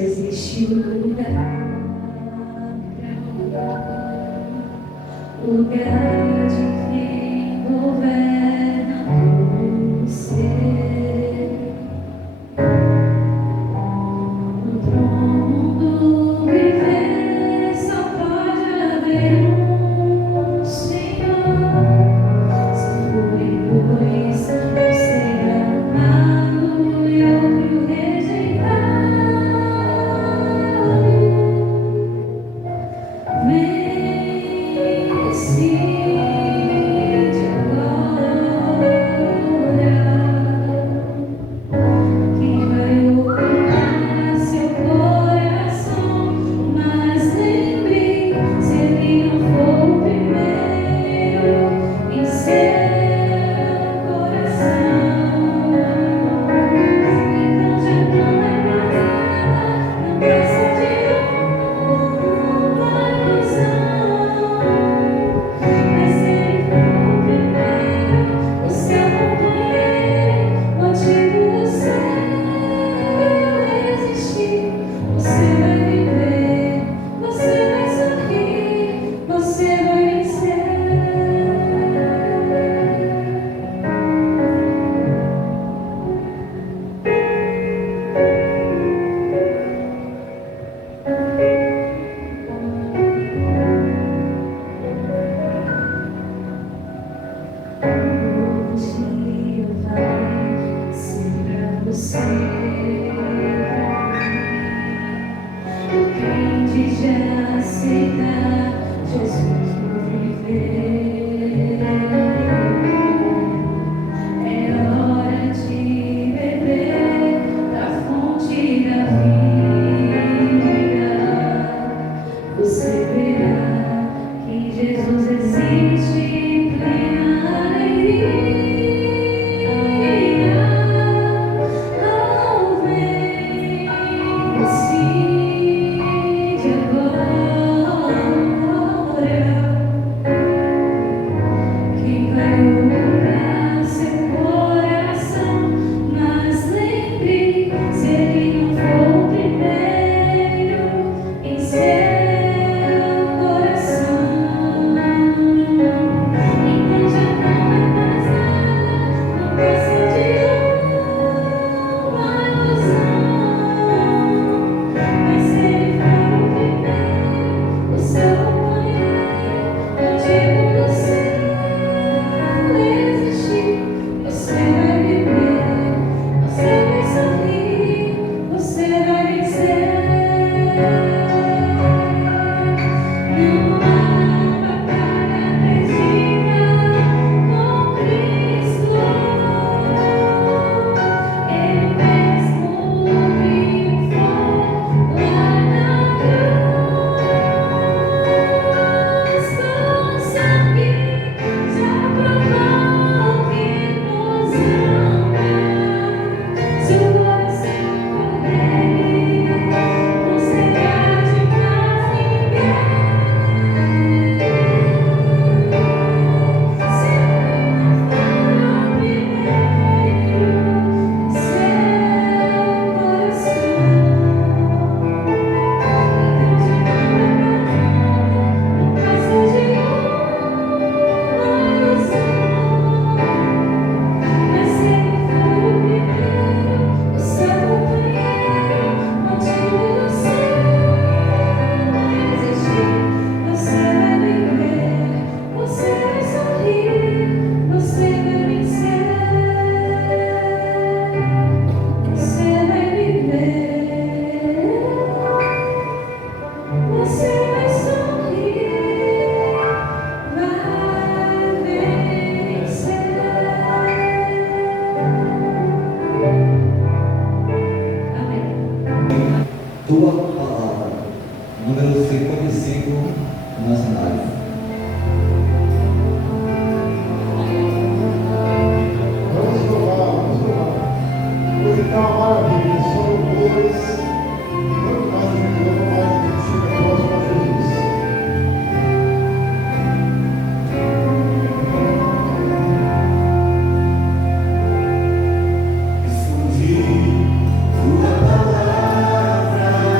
existe lugar de quem governa o ser. No trono do viver só pode haver um Senhor. Se for egoísta, um ser amado e outro rejeitado. Decide agora quem vai ocupar seu coração. Mas lembre, se ele não for o primeiro em seu coração, então já não é mais nada, não passa de uma ilusão. Mas se ele for o primeiro, o seu companheiro, motivo do seu existir, você vai viver, você vai sorrir, você vai vencer. Um dia vai ser pra você. Depende de aceitar Jesus no viver. É hora de beber da fonte da vida. Você verá que Jesus existe em plena alegria. Oh, vem, decide agora quem vai ocupar seu coração. Mas lembre, se ele não for o primeiro em seu coração, então já não é mais nada, não passa de uma ilusão. Mas se ele for o primeiro, o seu companheiro, motivo do seu existir, você vai viver, você vai sorrir, você vai vencer. Não há batalha perdida com Cristo. Ele mesmo triunfou lá na cruz. Com sangue já provou que nos ama. Seu coração for dele, não será de mais ninguém. Se ele não for o primeiro em seu coração, então já não é mais nada, não passa de uma ilusão. Mas se ele for o primeiro, o seu companheiro, motivo do seu existir, você vai viver, você vai sorrir, você vai vencer. Você vai viver, você vai sorrir, vai vencer. Amém. Tua palavra, número 55 na cenário. Vamos louvar, vamos louvar. Hoje está uma maravilha, são louvores e muito mais do que louvor, mais do que ser próximo a Jesus. Escondi tua palavra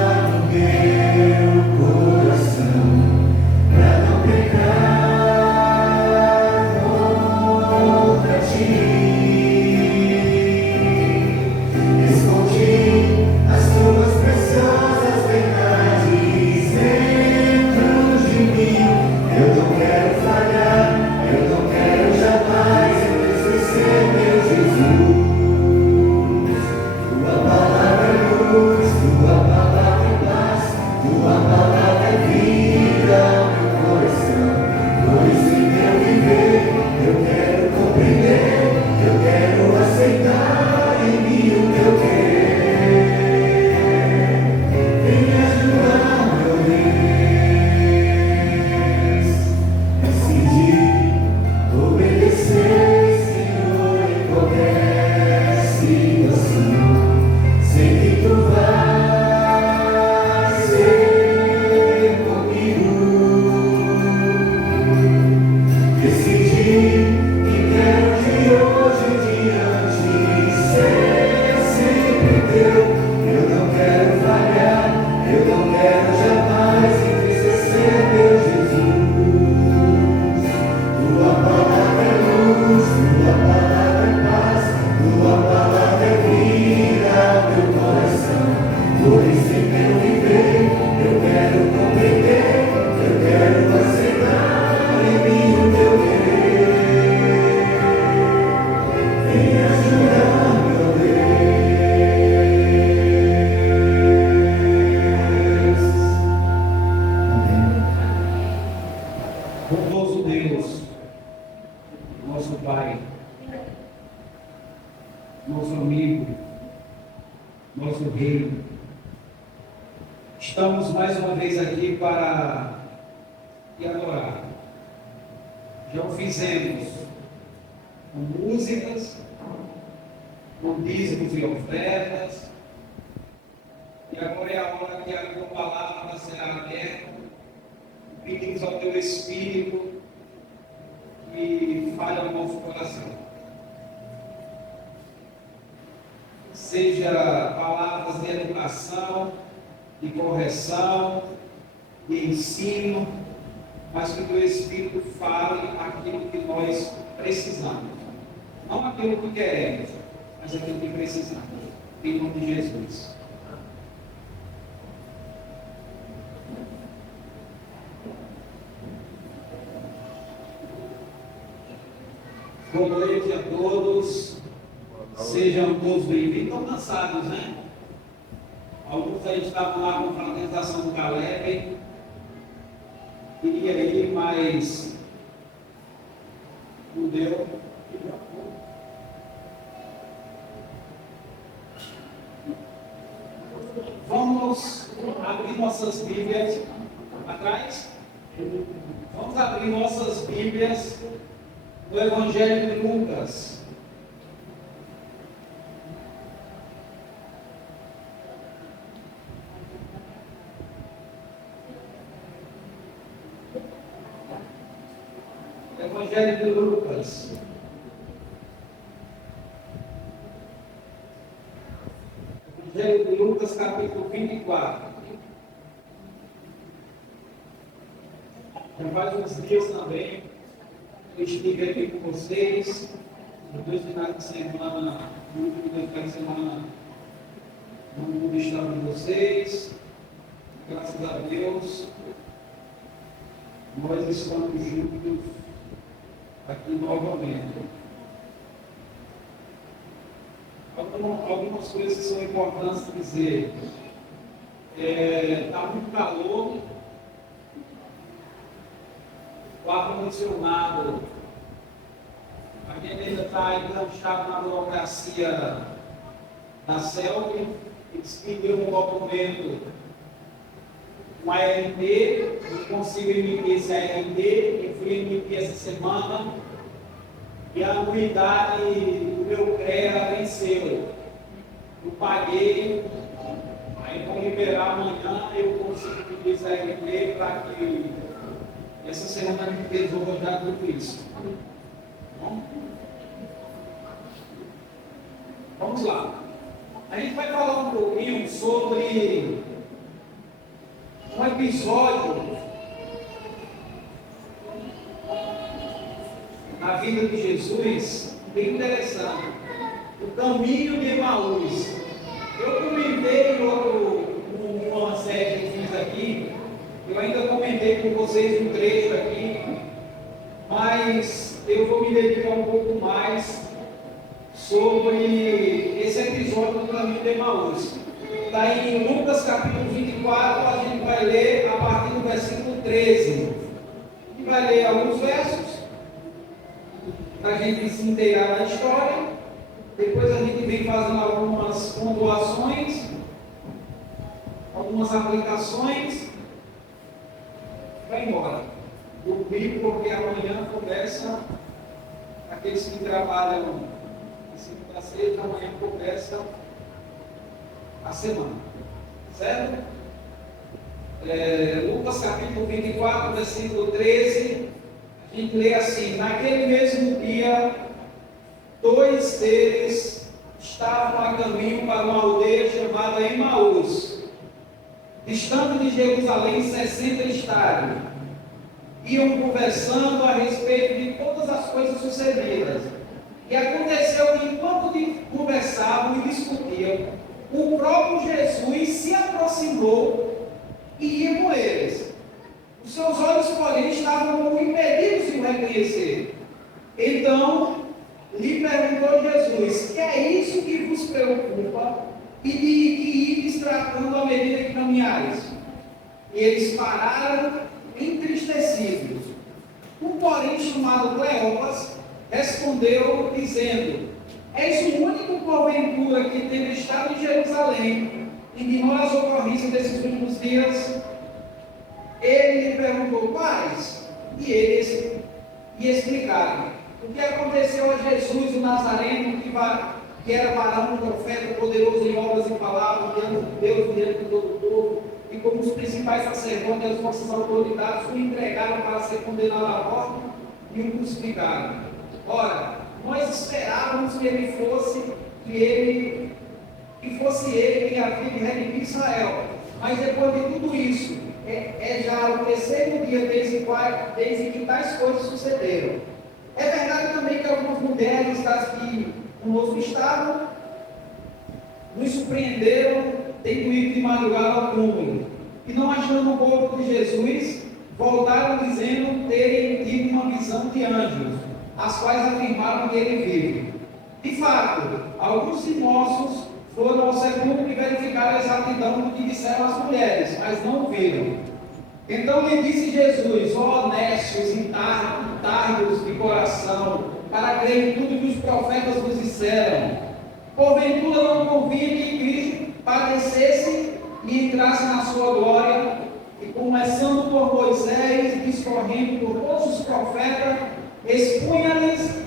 Estamos mais uma vez aqui para te adorar. Já o fizemos com músicas, com dízimos e ofertas, e agora é a hora que a tua palavra será aberta. Pedimos ao teu Espírito que fale ao nosso coração. Seja palavras de educação, de correção, de ensino, mas que o teu Espírito fale aquilo que nós precisamos. Não aquilo que queremos, mas aquilo que precisamos. Em nome de Jesus. Boa noite a todos. Sejam todos bem-vindos. Estão cansados, né? Alguns aí estavam lá com a fraternização do Caleb. Queria ir, mas não deu. Vamos abrir nossas Bíblias atrás. Vamos abrir nossas Bíblias no Evangelho de Lucas. Evangelho de Lucas. Evangelho de Lucas, capítulo 24. Já faz uns dias também eu estive aqui com vocês, nos 2 finais de semana, no último 2 finais de semana, no estado de vocês. Graças a Deus, nós estamos juntos aqui novamente. Algumas coisas que são importantes dizer. Está muito calor, o ar-condicionado, a gente ainda está enganchado na burocracia da CELP, eles pediram um documento, um ART, não consigo emitir esse ART, eu fui emitir essa semana, e a anuidade do meu CREA venceu. Eu paguei, aí vão liberar amanhã, eu consigo pedir esse ART para que essa semana a gente resolva já tudo isso. Bom? Vamos lá. A gente vai falar um pouquinho sobre um episódio na vida de Jesus bem interessante. O caminho de Emaús. Eu comentei uma série que eu fiz aqui, eu ainda comentei com vocês um trecho aqui, mas eu vou me dedicar um pouco mais sobre esse episódio do caminho de Emaús. Está em Lucas capítulo 24, a gente vai ler a partir do versículo 13. E vai ler alguns versos, para a gente se inteirar na história. Depois a gente vem fazendo algumas pontuações, algumas aplicações. Vai embora. Dormir, porque amanhã começa, aqueles que trabalham de segunda a sexta, amanhã começa a semana. Certo? Lucas capítulo 24, versículo 13, a gente lê assim: naquele mesmo dia, 2 deles estavam a caminho para uma aldeia chamada Emaús, distante de Jerusalém 60 estádios. Iam conversando a respeito de todas as coisas sucedidas. E aconteceu que, enquanto conversavam e discutiam, o próprio Jesus se aproximou e ia com eles. Os seus olhos, porém, estavam como impedidos de o reconhecer. Então, lhe perguntou Jesus: que é isso que vos preocupa e de que ides tratando à medida que caminhais? E eles pararam entristecidos. Um porém chamado Cleopas respondeu dizendo: és o único porventura que tem estado em Jerusalém, ignoras as ocorrências desses últimos dias. dias, ele lhe perguntou quais, e eles lhe explicaram o que aconteceu a Jesus, o Nazareno, que era varão, profeta, poderoso em obras e palavras, diante de Deus, diante de todo o povo, e como os principais sacerdotes e as nossas autoridades o entregaram para ser condenado à morte e o crucificaram. Ora, nós esperávamos que fosse ele que havia de redimir Israel. Mas depois de tudo isso, é já o terceiro dia desde que tais coisas sucederam. É verdade também que algumas mulheres das que conosco estavam nos surpreenderam, tendo ido de madrugada ao túmulo, e não achando o corpo de Jesus, voltaram dizendo terem tido uma visão de anjos, as quais afirmavam que ele vive. De fato, alguns de nossos foram ao sepulcro e verificaram a exatidão do que disseram as mulheres, mas não o viram. Então lhe disse Jesus: ó honestos e tardos de coração, para crer em tudo que os profetas vos disseram, porventura não convinha que Cristo padecesse e entrasse na sua glória? E começando por Moisés, discorrendo por todos os profetas, expunha-lhes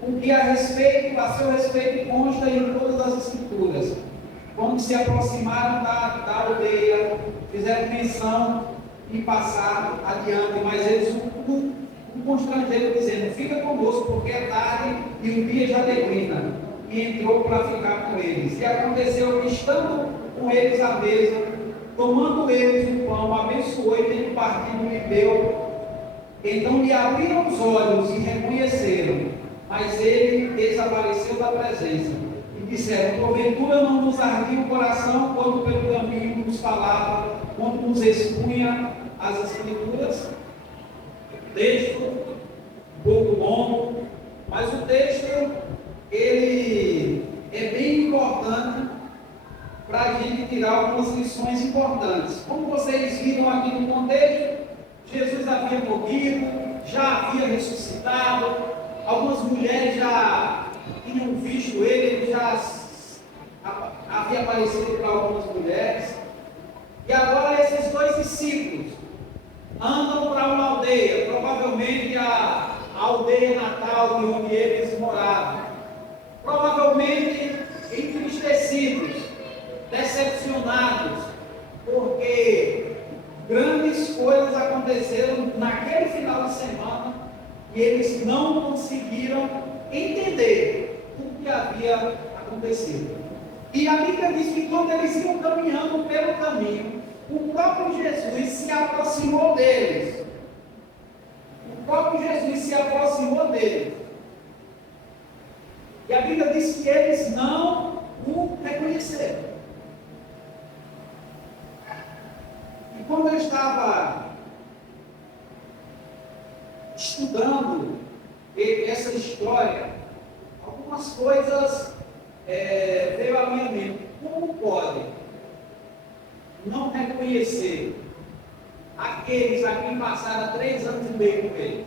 o que a seu respeito consta em todas as Escrituras. Quando se aproximaram da aldeia, fizeram menção e passaram adiante, mas eles o constrangeram, dizendo: fica conosco, porque é tarde e o dia já declina. E entrou para ficar com eles. E aconteceu que, estando com eles à mesa, tomando eles o pão, abençoou e tendo partido lhe deu. Então lhe abriram os olhos e reconheceram, mas ele desapareceu da presença. E disseram: porventura não nos ardia o coração quando pelo caminho nos falava, quando nos expunha as Escrituras? Texto um pouco longo, mas o texto ele é bem importante para a gente tirar algumas lições importantes. Como vocês viram aqui no contexto, Jesus havia morrido, já havia ressuscitado, algumas mulheres já tinham visto ele já havia aparecido para algumas mulheres, e agora esses dois discípulos andam para uma aldeia, provavelmente a aldeia natal de onde eles moravam, provavelmente entristecidos, decepcionados, porque grandes coisas aconteceram naquele final de semana e eles não conseguiram entender o que havia acontecido. E a Bíblia diz que quando eles iam caminhando pelo caminho, o próprio Jesus se aproximou deles. O próprio Jesus se aproximou deles. E a Bíblia diz que eles não o reconheceram. E quando eu estava estudando essa história, algumas coisas veio à minha mente. Como pode não reconhecer aqueles a quem passaram 3 anos e meio com ele?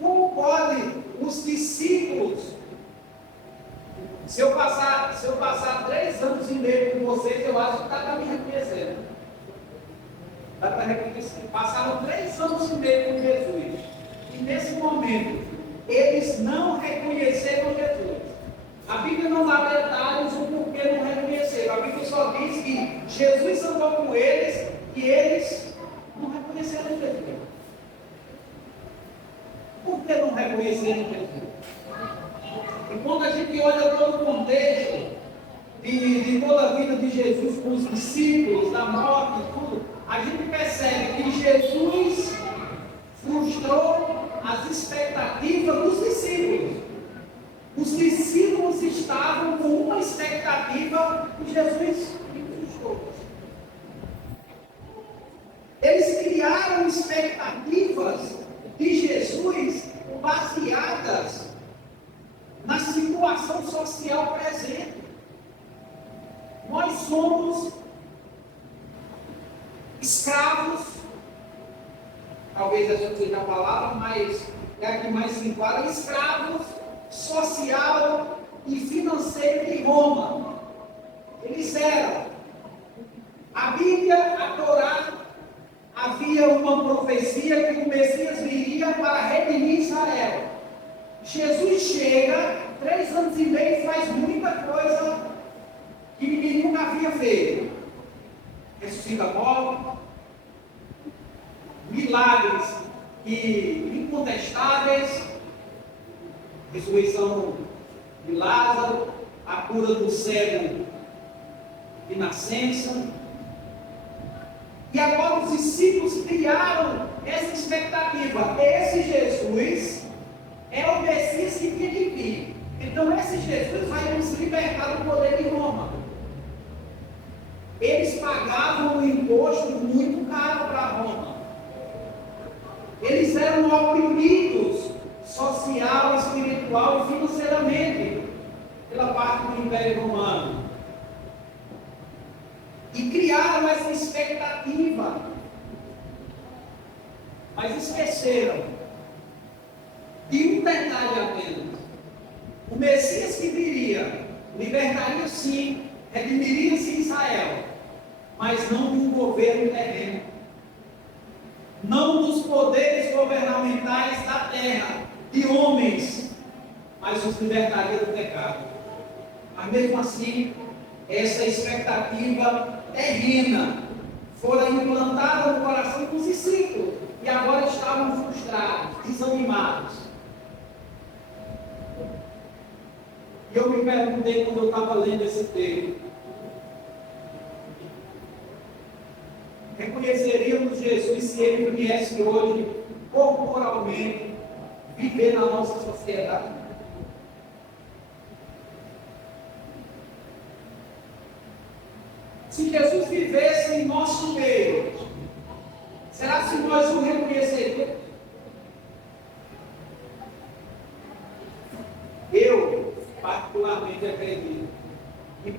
Como pode os discípulos, se eu passar 3 anos e meio com vocês, eu acho que dá para me reconhecer. Dá para reconhecer. Passaram 3 anos e meio com Jesus. E nesse momento, eles não reconheceram Jesus. A Bíblia não dá detalhes do porquê não reconheceram. A Bíblia só diz que Jesus andou com eles e eles não reconheceram Jesus. Por que não reconheceram Jesus? E quando a gente olha todo o contexto de toda a vida de Jesus com os discípulos, da morte e tudo, a gente percebe que Jesus frustrou as expectativas dos discípulos. Os discípulos estavam com uma expectativa e Jesus frustrou. Eles criaram expectativas de Jesus baseadas na situação social presente. Nós somos escravos, talvez essa não seja a palavra, mas é a que mais se enquadra, escravos social e financeiro de Roma. Eles era. A Bíblia, a Torá, havia uma profecia que o Messias viria para redimir Israel. Jesus chega, 3 anos e meio, e faz muita coisa que ninguém nunca havia feito. Ressuscita mortos, milagres incontestáveis, ressurreição de Lázaro, a cura do cego de nascença. E agora os discípulos criaram essa expectativa. Esse Jesus é o Messias que tinha que vir. Então esse Jesus vai nos libertar do poder de Roma. Eles pagavam um imposto muito caro para Roma. Eles eram oprimidos social, espiritual e financeiramente pela parte do Império Romano. E criaram essa expectativa, mas esqueceram de um detalhe apenas. O Messias que viria, libertaria sim, redimiria-se Israel, mas não do governo terreno, não dos poderes governamentais da terra, de homens, mas os libertaria do pecado. Mas mesmo assim, essa expectativa terrena fora implantada no coração dos discípulos e agora estavam frustrados, desanimados. E eu me perguntei quando eu estava lendo esse texto: reconheceríamos Jesus se ele viesse hoje corporalmente viver na nossa sociedade? Se Jesus vivesse em nosso meio, será que nós o reconheceríamos? Eu, particularmente, acredito que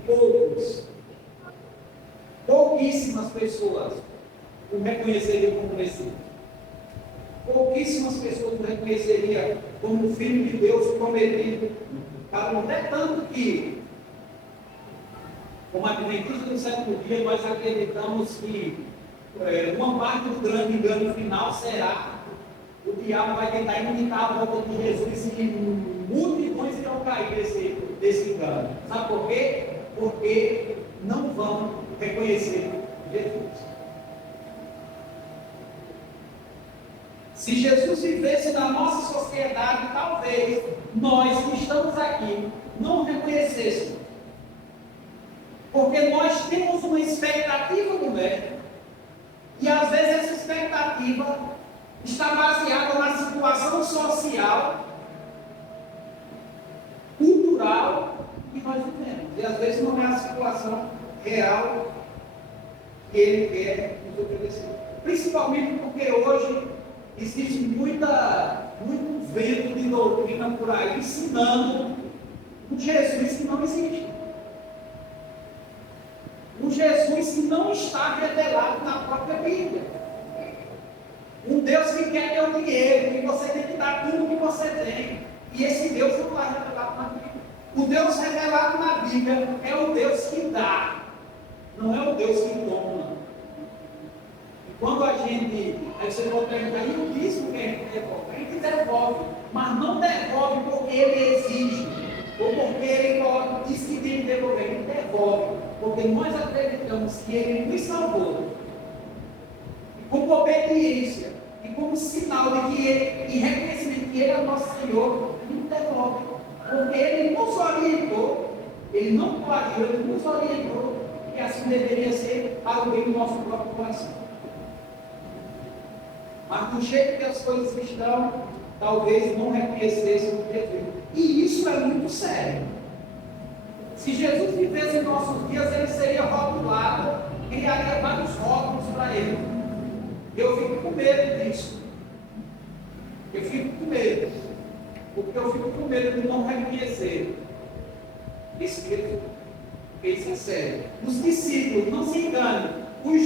pouquíssimas pessoas o reconheceriam como Messias. Pouquíssimas pessoas o reconheceriam como o Filho de Deus prometido. Até tanto que, como adventistas do sétimo dia, nós acreditamos que uma parte do grande engano final será: o diabo vai tentar imitar a volta de Jesus e multidões irão cair desse engano. Sabe por quê? Porque não vão reconhecer Jesus. Se Jesus vivesse na nossa sociedade, talvez nós que estamos aqui não reconhecêssemos. Porque nós temos uma expectativa do Mestre, e às vezes essa expectativa está baseada na situação social, cultural que nós vivemos. E às vezes não é a situação real que Ele quer nos oferecer. Principalmente porque hoje existe muito vento de doutrina por aí ensinando um Jesus que não existe. Um Jesus que não está revelado na própria Bíblia. Um Deus que quer teu dinheiro, que você tem que dar tudo que você tem. E esse Deus não está revelado na Bíblia. O Deus revelado na Bíblia é o Deus que dá, não é o Deus que toma. E quando aí você pode perguntar: e o dízimo que a gente devolve? A gente devolve, mas não devolve porque ele exige, ou porque ele diz que tem que devolver. Ele devolve porque nós acreditamos que Ele nos salvou, e como obediência, e como sinal de que Ele, e reconhecimento que Ele é o nosso Senhor, Ele nos devolve, porque Ele nos orientou, Ele não coagiu, Ele nos orientou, que assim deveria ser para o bem do nosso próprio coração. Mas do jeito que as coisas estão, talvez não reconhecessem o Jesus. E isso é muito sério. Se Jesus vivesse em nossos dias, ele seria rotulado, criaria vários rótulos para ele. Eu fico com medo disso. Eu fico com medo. Porque eu fico com medo de não reconhecer esse Jesus. Porque isso é sério. Os discípulos, não se enganem, os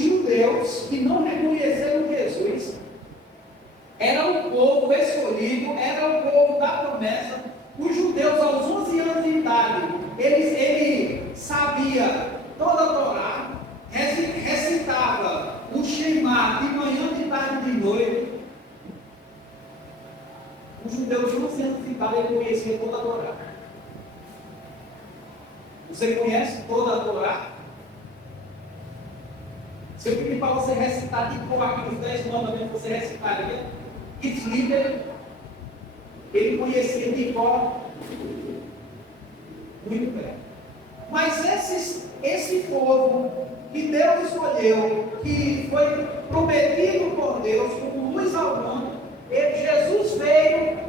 judeus que não reconheceram Jesus, era o povo escolhido, era o povo da promessa. Os judeus, aos 11 anos de idade, eles Você conhece toda a Torá? Se eu pedir para você recitar de cor aqui os 10 mandamentos, você recitaria? Hitler, ele conhecia de cor. Muito bem. Mas esse povo que Deus escolheu, que foi prometido por Deus como luz ao mundo, Jesus veio.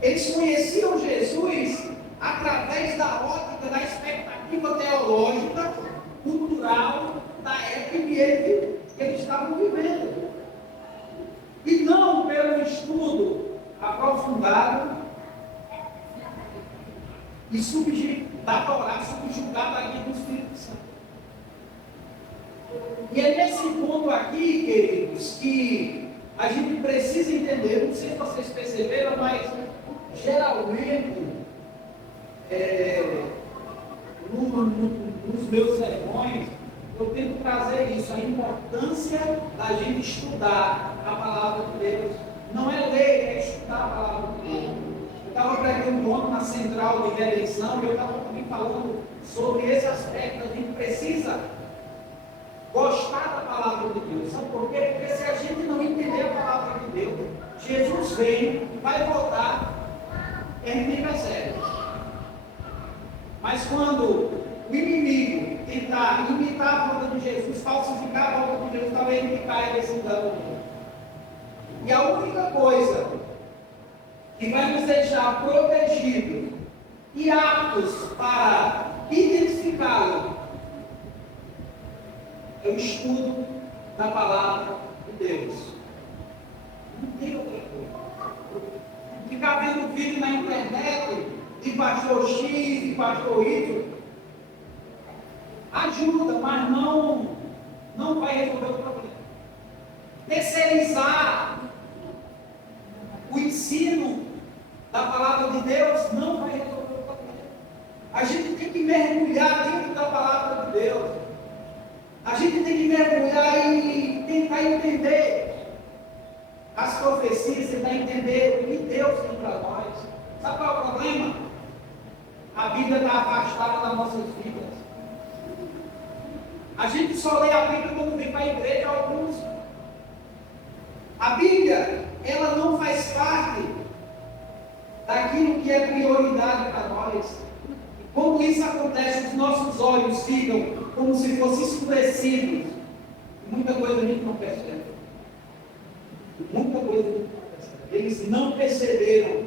Eles conheciam Jesus através da ótica, da expectativa teológica, cultural, da época que eles estavam vivendo. E não pelo estudo aprofundado e da Torá subjugada aqui no Espírito Santo. E é nesse ponto aqui, queridos, que a gente precisa entender, não sei se vocês perceberam, mas geralmente nos meus sermões eu tento trazer isso, a importância da gente estudar a palavra de Deus. Não é ler, é estudar a palavra de Deus. Eu estava pregando ontem na central de redenção e eu estava também falando sobre esse aspecto. A gente precisa gostar da palavra de Deus. Sabe por quê? Porque se a gente não entender a palavra de Deus, Jesus vem, vai voltar, e a gente nem percebe. Mas quando o inimigo tentar imitar a volta de Jesus, falsificar a volta de Jesus, talvez ele caia nesse engano. E a única coisa que vai nos deixar protegidos e aptos para identificá-lo é o estudo da palavra de Deus. Não tem outra coisa. Ficar vendo vídeo na internet de pastor X, de pastor Y, ajuda, mas não vai resolver o problema. Terceirizar o ensino da palavra de Deus não vai resolver o problema. A gente tem que mergulhar dentro da palavra de Deus. A gente tem que mergulhar e tentar entender as profecias, tentar entender o que Deus tem para nós. Sabe qual é o problema? A Bíblia está afastada das nossas vidas. A gente só lê a Bíblia quando vem para a igreja, alguns. A Bíblia, ela não faz parte daquilo que é prioridade para nós. E quando isso acontece, os nossos olhos ficam como se fossem escurecidos. Muita coisa a gente não percebe. Muita coisa a gente não percebe. Eles não perceberam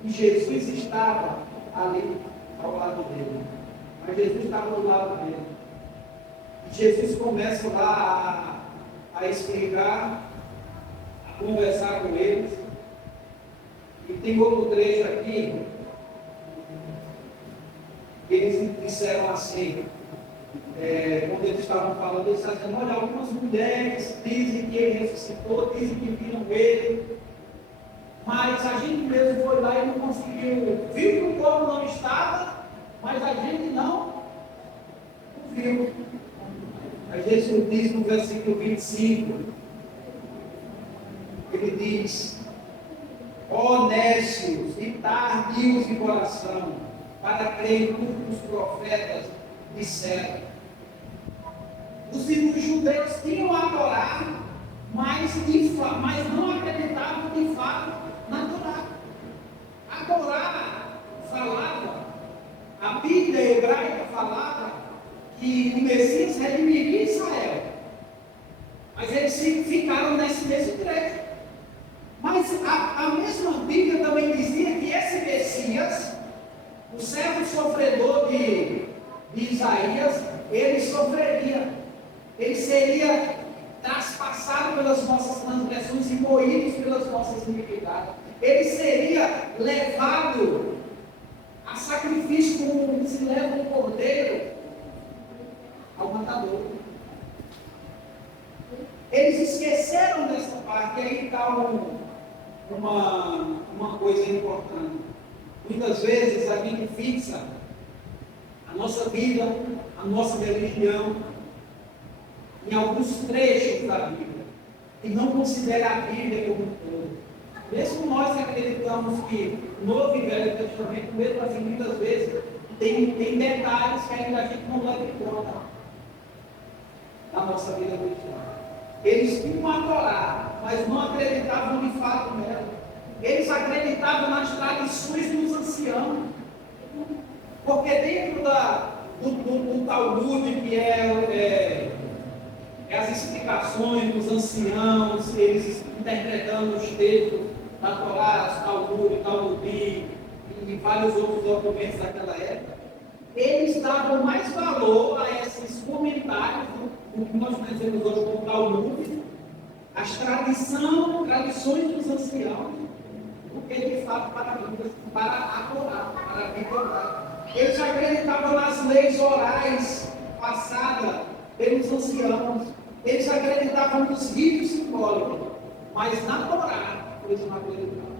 que Jesus estava ali ao lado dele. Mas Jesus estava do lado dele. E Jesus começa lá a explicar, a conversar com eles. E tem outro trecho aqui. Eles disseram assim, quando eles estavam falando, eles estavam dizendo, olha, algumas mulheres dizem que ele ressuscitou, dizem que viram ele, mas a gente mesmo foi lá e não conseguiu, viu que o corpo não estava, mas a gente não viu. Aí Jesus diz no versículo 25, ele diz, ó nécios e tardios de coração, para crer em tudo que os profetas disseram. Os judeus tinham a Torá, mas não acreditavam de fato na Torá. A Torá falava, a Bíblia hebraica falava que o Messias redimiria Israel. Mas eles ficaram nesse mesmo trecho. Mas a mesma Bíblia também dizia que esse Messias, o servo sofredor de Isaías, ele sofreria. Ele seria traspassado pelas nossas transgressões e moído pelas nossas iniquidades. Ele seria levado a sacrifício como se leva um cordeiro ao matador. Eles esqueceram dessa parte, e aí está uma coisa importante. Muitas vezes a gente fixa a nossa vida, a nossa religião, em alguns trechos da Bíblia, e não considera a Bíblia como um todo. Mesmo nós que acreditamos que o Novo e Velho Testamento, mesmo assim, muitas vezes, tem detalhes que ainda a gente não leva em conta na nossa vida cristã. Eles tinham a Torá, mas não acreditavam de fato nela. Eles acreditavam nas tradições dos anciãos. Porque dentro do Talmud, que é as explicações dos anciãos, eles interpretando os textos da Torá, Talmud, Talmudi e vários outros documentos daquela época, eles davam mais valor a esses comentários, o que nós conhecemos hoje como Talmud, as tradições dos anciãos, do que de fato para a Torá, para a Torá. Eles acreditavam nas leis orais passadas pelos anciãos, eles acreditavam nos ritos simbólicos, mas na Torá eles não acreditavam.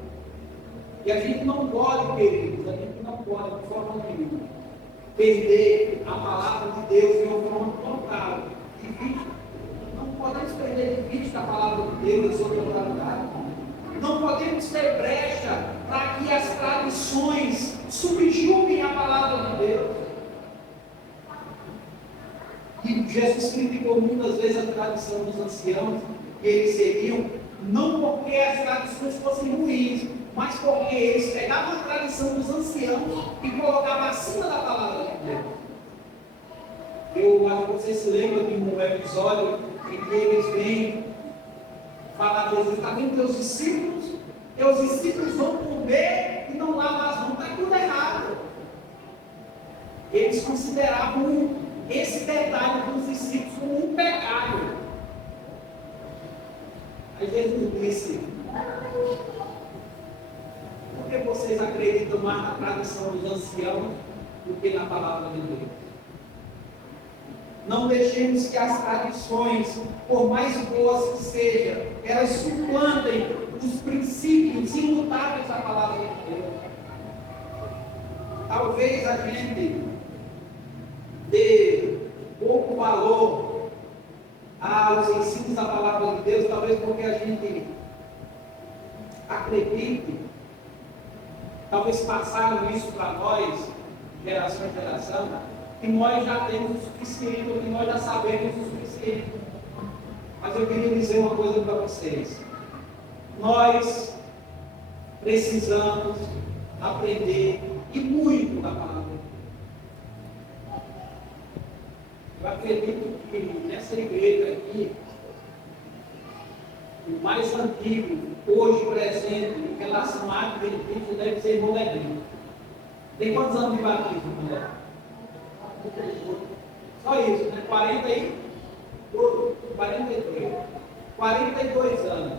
E a gente não pode, queridos, a gente não pode, de forma nenhuma, perder a palavra de Deus de uma forma total, de vista. Não podemos perder de vista a palavra de Deus e sua totalidade. Não podemos ter brecha para que as tradições subjuguem a palavra de Deus. E Jesus criticou muitas vezes a tradição dos anciãos, que eles seguiam, não porque as tradições fossem ruins, mas porque eles pegavam a tradição dos anciãos e colocavam acima da palavra de Deus. Eu acho que vocês se lembram de um episódio em que eles vêm falar a Jesus: está vendo teus discípulos vão comer e não lavam as mãos, está tudo errado. Eles consideravam esse detalhe dos discípulos como um pecado. Aí Jesus disse: por que vocês acreditam mais na tradição dos anciãos do que na palavra de Deus? Não deixemos que as tradições, por mais boas que sejam, elas suplantem os princípios imutáveis da palavra de Deus. Talvez a gente dê pouco valor aos ensinos da palavra de Deus, talvez porque a gente acredite, talvez passaram isso para nós, geração em geração, que nós já temos o suficiente, ou que nós já sabemos o suficiente. Mas eu queria dizer uma coisa para vocês: nós precisamos aprender e muito da palavra. Eu acredito que nessa igreja aqui, o mais antigo, hoje presente, em relação a Adventismo, deve ser moderno. Tem quantos anos de batismo, mulher? Só isso, né? 43, 42 anos.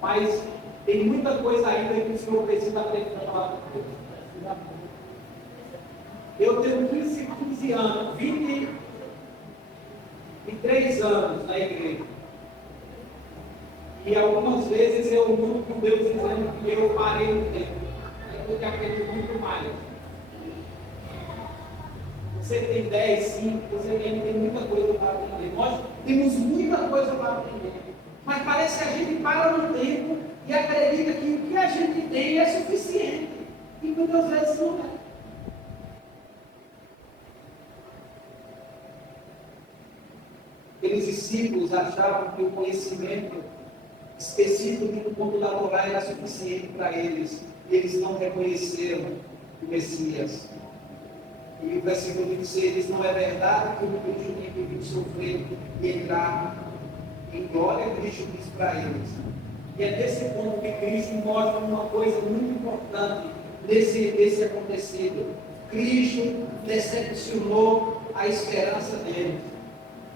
Mas tem muita coisa ainda que o Senhor precisa aprender a falar com Deus. Eu tenho 15 anos, 23 anos na igreja. E algumas vezes eu luto com Deus dizendo que eu parei no tempo. Eu acredito muito mais. Você tem 10, 5, você tem muita coisa para aprender. Nós temos muita coisa para aprender. Mas parece que a gente para no tempo e acredita que o que a gente tem é suficiente. E muitas vezes não é. Aqueles discípulos achavam que o conhecimento específico do ponto da Torá era suficiente para eles. E eles não reconheceram o Messias. E o versículo 26 diz: não é verdade que o Cristo tem que vir sofrer e entrar em glória? Cristo diz para eles. E é nesse ponto que Cristo mostra uma coisa muito importante nesse acontecido. Cristo decepcionou a esperança deles.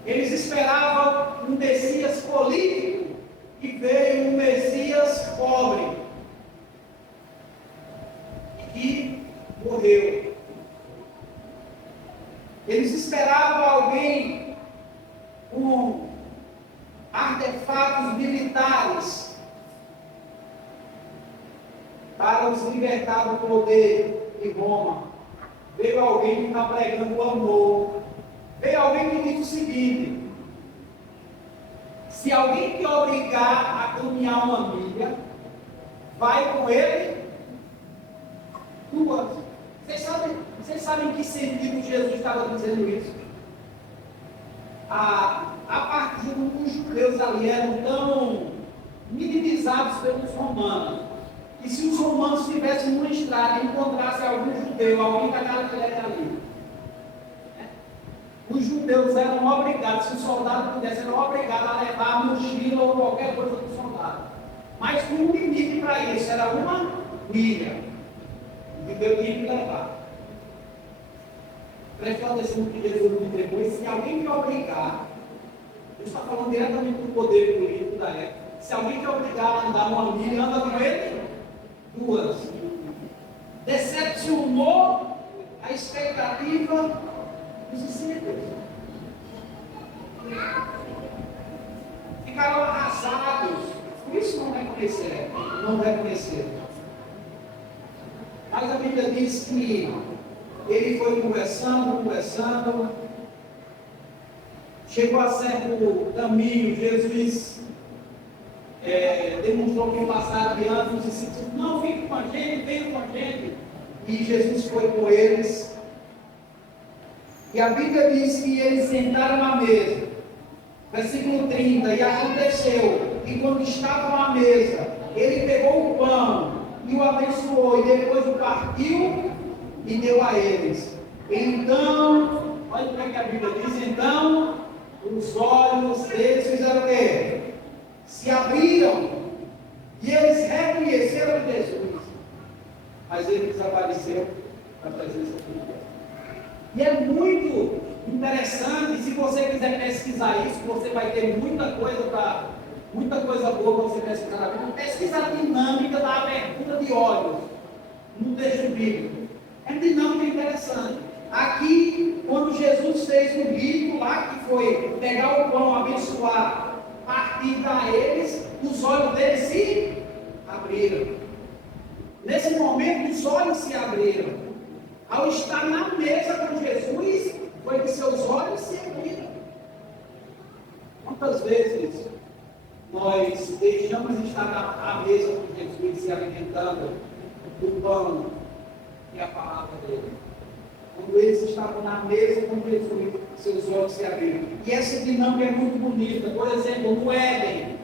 Eles esperavam um Messias político e veio um Messias pobre e que morreu. Eles esperavam alguém com artefatos militares para os libertar do poder de Roma. Veio alguém que está pregando o amor. Veio alguém que diz o seguinte: se alguém te obrigar a caminhar uma milha, vai com ele 2. Vocês sabem em que sentido Jesus estava dizendo isso? A partir dos judeus ali eram tão minimizados pelos romanos, que se os romanos tivessem uma estrada e encontrassem algum judeu, alguém da Galileia ali, os judeus eram obrigados, se o soldado pudesse, eram obrigados a levar a mochila ou qualquer coisa do soldado. Mas com um limite para isso, era 1 milha. O judeu tinha que levar. Preste atenção no que Jesus me entregou, e se alguém te obrigar, ele está falando diretamente do poder político da época, se alguém te obrigar a andar 1 milha, anda com ele 2. Decepcionou a expectativa dos discípulos. Ficaram arrasados, por isso não reconheceram. Mas a Bíblia diz que ele foi conversando, chegou a certo caminho, Jesus demonstrou que passaram diante dos discípulos, não, fique com a gente, venha com a gente. E Jesus foi com eles. E a Bíblia diz que eles sentaram à mesa. Versículo 30, e aconteceu que quando estavam à mesa, ele pegou o pão e o abençoou, e depois o partiu e deu a eles. Então, olha como é que a Bíblia diz, então, os olhos deles fizeram o quê? Se abriram, e eles reconheceram Jesus. Mas ele desapareceu da presença de Deus. E é muito interessante, se você quiser pesquisar isso, você vai ter muita coisa boa para você pesquisar na Bíblia. Pesquisa a dinâmica da abertura de olhos no texto bíblico. É dinâmica interessante. Aqui, quando Jesus fez o rito lá, que foi pegar o pão, abençoar, partir para eles, os olhos deles se abriram. Nesse momento, os olhos se abriram. Ao estar na mesa com Jesus, foi que seus olhos se abriram. Quantas vezes nós deixamos de estar à mesa com Jesus, se alimentando do pão e a palavra dele? Quando eles estavam na mesa com Jesus, seus olhos se abriram. E essa dinâmica é muito bonita. Por exemplo, no Éden,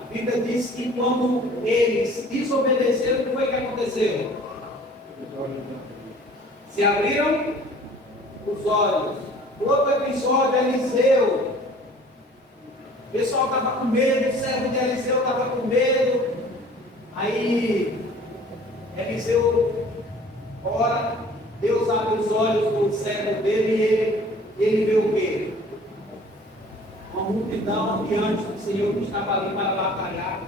a Bíblia diz que quando eles desobedeceram, o que foi que aconteceu? Se abriram os olhos. Outro episódio, Eliseu. O pessoal estava com medo, o servo de Eliseu estava com medo. Aí, Eliseu ora, Deus abre os olhos do servo dele e ele vê o quê? Uma multidão diante do Senhor que estava ali para batalhar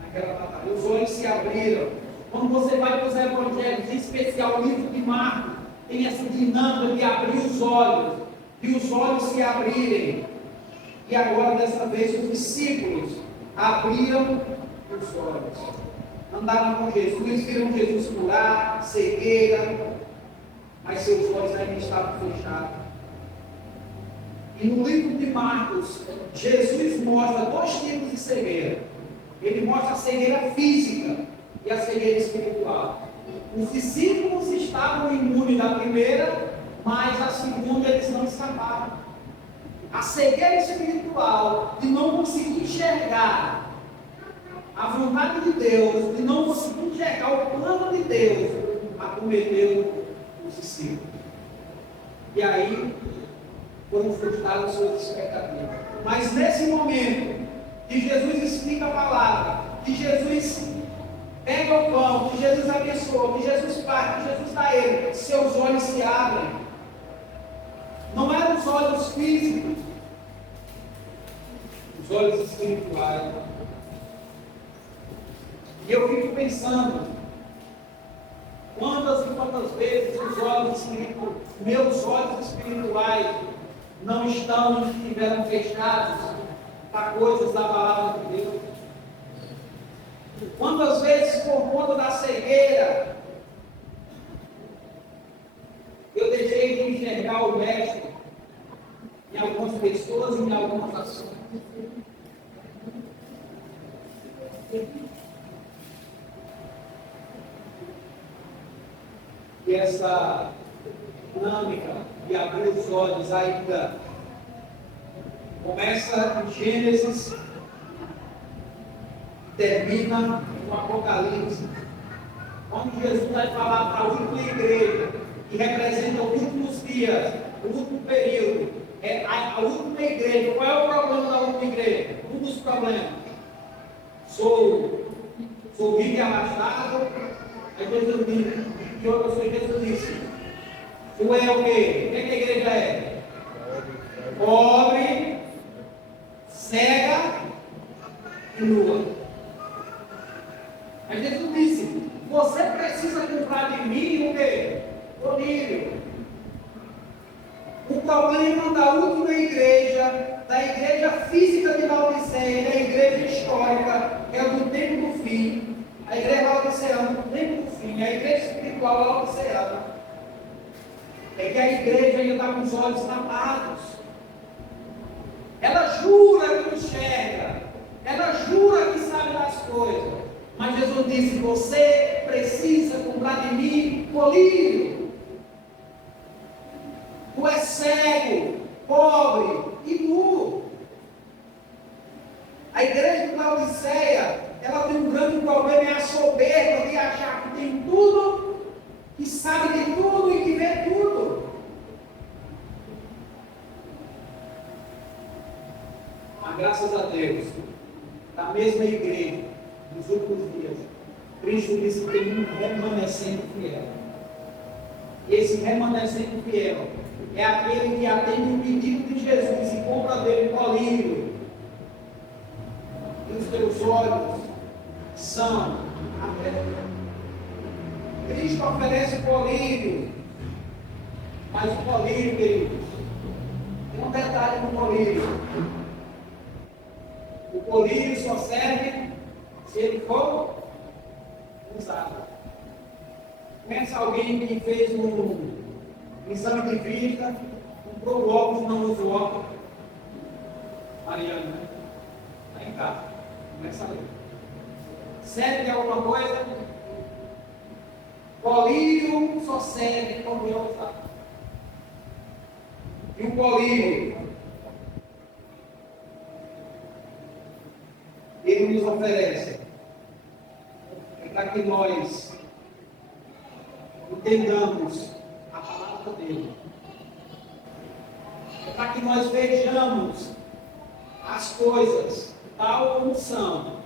naquela batalha. Os olhos se abriram. Quando você vai para os evangelhos, em especial o livro de Marcos, tem essa dinâmica de abrir os olhos, e os olhos se abrirem. E agora, dessa vez, os discípulos abriram os olhos. Andaram com Jesus, viram Jesus curar, cegueira, mas seus olhos ainda estavam fechados. E no livro de Marcos, Jesus mostra 2 tipos de cegueira. Ele mostra a cegueira física e a cegueira espiritual. Os discípulos estavam imunes da primeira, mas a segunda eles não escaparam. A cegueira espiritual de não conseguir enxergar a vontade de Deus, de não conseguir enxergar o plano de Deus, acometeu os discípulos. E aí foram frustradas suas expectativas. Mas nesse momento que Jesus explica a palavra, que Jesus pega o pão, que Jesus abençoa, que Jesus parte, que Jesus dá a ele, seus olhos se abrem. Não eram os olhos físicos, os olhos espirituais. E eu fico pensando, quantas e quantas vezes os olhos espirituais, meus olhos espirituais, não estiveram fechados para coisas da palavra de Deus. Quantas vezes, por conta da cegueira, eu deixei de enxergar o Mestre em algumas pessoas e em algumas ações. E essa dinâmica de abrir os olhos ainda começa em Gênesis, termina no Apocalipse, onde Jesus vai falar para a última igreja, que representa os últimos dias, o último período. É a última igreja. Qual é o problema da última igreja? Um dos problemas. Sou rico e abastado. Aí Jesus disse, que outra foi Jesus disse. Tu é o quê? O que a igreja é? Pobre, cega e nua. Aí Jesus disse, você precisa comprar de mim o quê? Colírio. O problema da última igreja, da igreja física de Laodiceia, da igreja histórica, que é do tempo do fim, a igreja laodiceana do tempo do fim, a igreja espiritual laodiceana, é que a igreja ainda está com os olhos tapados. Ela jura que enxerga, ela jura que sabe das coisas, mas Jesus disse, você precisa comprar de mim colírio. Tu és cego, pobre e nu. A igreja de Laodiceia, ela tem um grande problema, é a soberba de achar que tem tudo, que sabe de tudo e que vê tudo. Mas graças a Deus, da mesma igreja, nos últimos dias, Cristo disse que tem um remanescente fiel. E esse remanescente fiel é aquele que atende o pedido de Jesus e compra dele um colírio. E os teus olhos são abertos. Cristo oferece o colírio, mas o colírio, queridos, tem um detalhe no colírio. O colírio só serve se ele for usado. Conhece alguém que fez um exame de vista, comprou o óculos, não usa o óculos? Mariana, está em casa, começa a ler. Serve de alguma coisa? Colírio só serve quando é usado. E o colírio, ele nos oferece para que nós entendamos a palavra dele, para que nós vejamos as coisas tal como são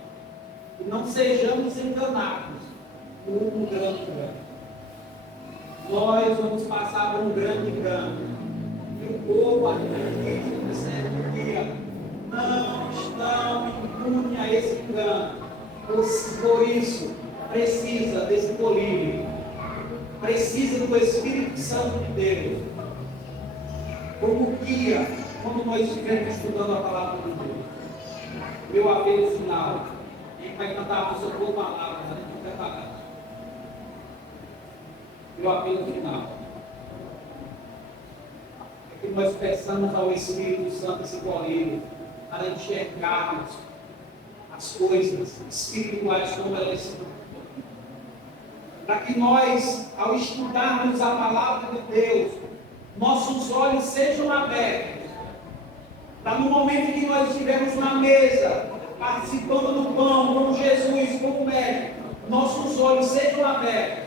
e não sejamos enganados por um grande engano. Nós vamos passar por um grande engano e o povo adventista do sétimo dia não estão impunes a esse engano. Por isso, precisa desse colírio, precisa do Espírito Santo de Deus, como guia, quando nós estivermos estudando a palavra de Deus. Meu apelo final, a gente vai cantar a música por palavras, a gente não preparado. Meu apelo final é que nós peçamos ao Espírito Santo esse colírio para enxergarmos as coisas espirituais como elas são. Para que nós, ao estudarmos a palavra de Deus, nossos olhos sejam abertos. Para no momento que nós estivermos na mesa, participando do pão com Jesus, como médico, nossos olhos sejam abertos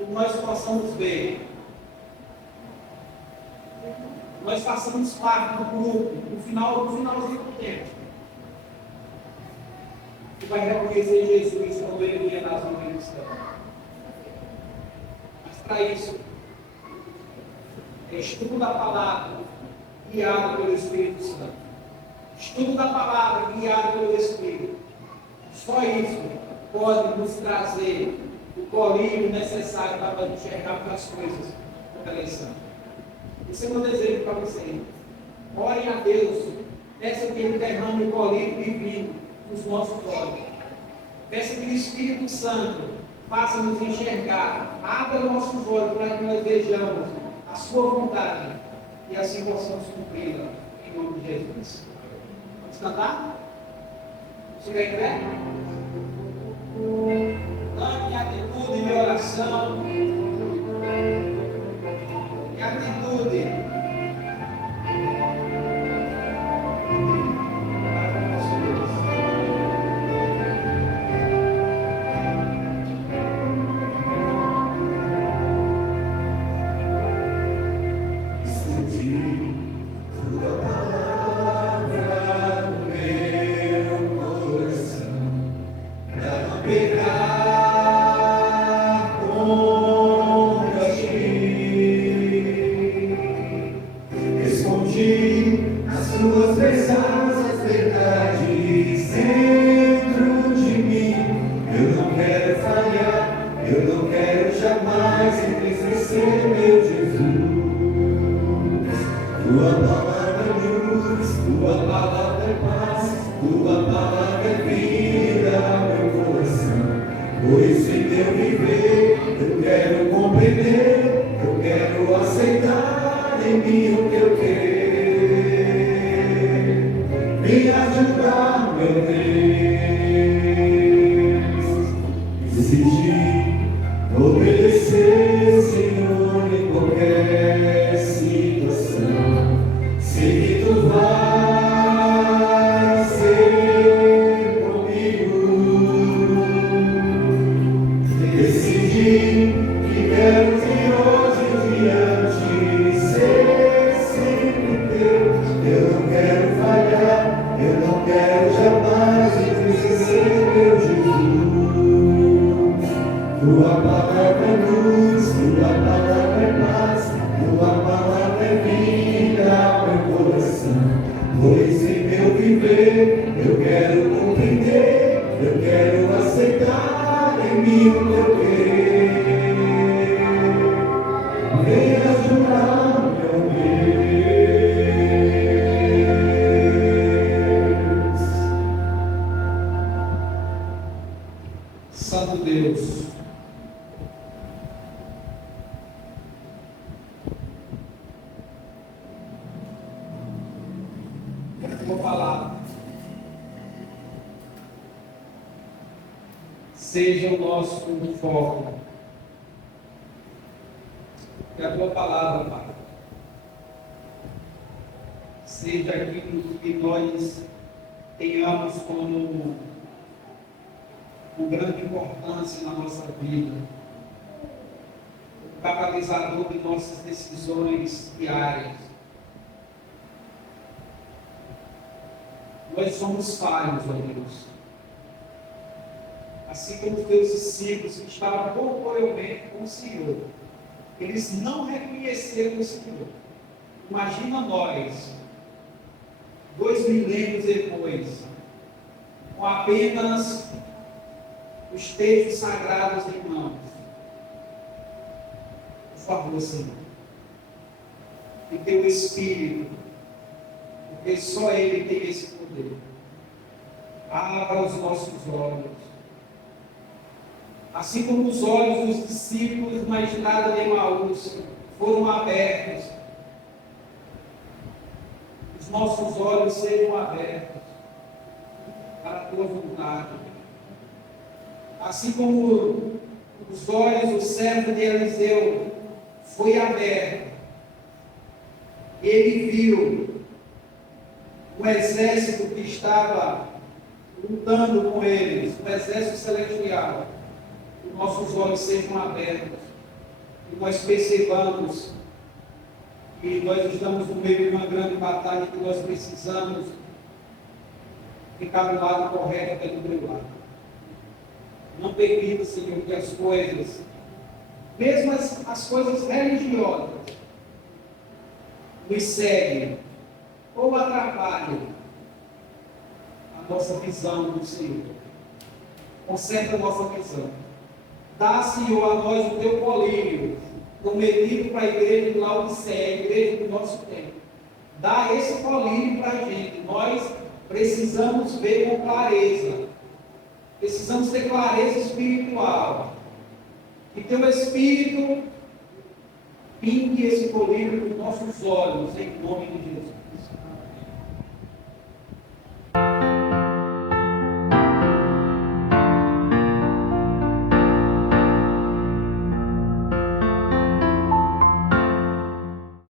e nós possamos ver. Nós façamos parte do grupo, no finalzinho do tempo, que vai reconhecer Jesus quando ele vier nas nuvens do céu. Mas para isso, é estudo da palavra, guiado pelo Espírito Santo. Estudo da palavra, guiado pelo Espírito. Só isso pode nos trazer o colírio necessário para enxergar as coisas como elas são. Esse é o meu desejo para vocês. Orem a Deus, peça que Ele derrame o colírio divino nos nossos olhos. Peça que o Espírito Santo faça-nos enxergar, abra nossos olhos para que nós vejamos a sua vontade e assim possamos cumpri-la em nome de Jesus. Vamos cantar? Fica em pé? Ame a atitude de oração. pecar contra ti. Escondi as tuas presenças, verdades dentro de mim. Eu não quero falhar, eu não quero jamais entristecer, meu Jesus. Tua palavra é luz, tua palavra é paz, tua palavra é vida ao meu coração. Por isso em meu viver eu quero compreender, eu quero aceitar em mim o que eu quero. Me ajudar, meu Deus. Decidi obedecer, Senhor, em qualquer situação. Sei que tu vais ser comigo. Decidi que quero vir hoje em diante, ser sempre teu. Eu não quero falhar, eu não quero jamais entristecer, meu Jesus. Tua palavra é luz, tua palavra é paz, tua palavra é vida ao meu coração. Pois em meu viver eu quero compreender, eu quero aceitar em mim o que eu quero. Vem ajudar, meu Deus. Santo Deus, tua palavra seja o nosso foco. Que a tua palavra, Pai, seja aquilo que nós tenhamos como grande importância na nossa vida, o catalisador de nossas decisões diárias. Nós somos falhos, ó Deus. Assim como os teus discípulos que estavam corporealmente com o Senhor, eles não reconheceram o Senhor. Imagina nós, 2 milênios depois, com apenas os textos sagrados em mãos. Por favor, Senhor, que teu Espírito, porque só Ele tem esse poder, abra os nossos olhos. Assim como os olhos dos discípulos na estrada de Emaús foram abertos, os nossos olhos sejam abertos para a tua vontade. Assim como os olhos do servo de Eliseu foi aberto, ele viu o exército que estava lutando com eles, o exército celestial. Que nossos olhos sejam abertos e nós percebamos que nós estamos no meio de uma grande batalha, que nós precisamos ficar do lado correto até do teu lado. Não permita, Senhor, que as coisas, mesmo as coisas religiosas, nos seguem ou atrapalhem a nossa visão do Senhor. Conserta a nossa visão. Dá, Senhor, a nós o teu colírio, prometido para a igreja de Laodiceia, a igreja do nosso tempo. Dá esse colírio para a gente. Nós precisamos ver com clareza. Precisamos ter clareza espiritual. Que teu Espírito pinte esse colírio nos nossos olhos, em nome de Jesus.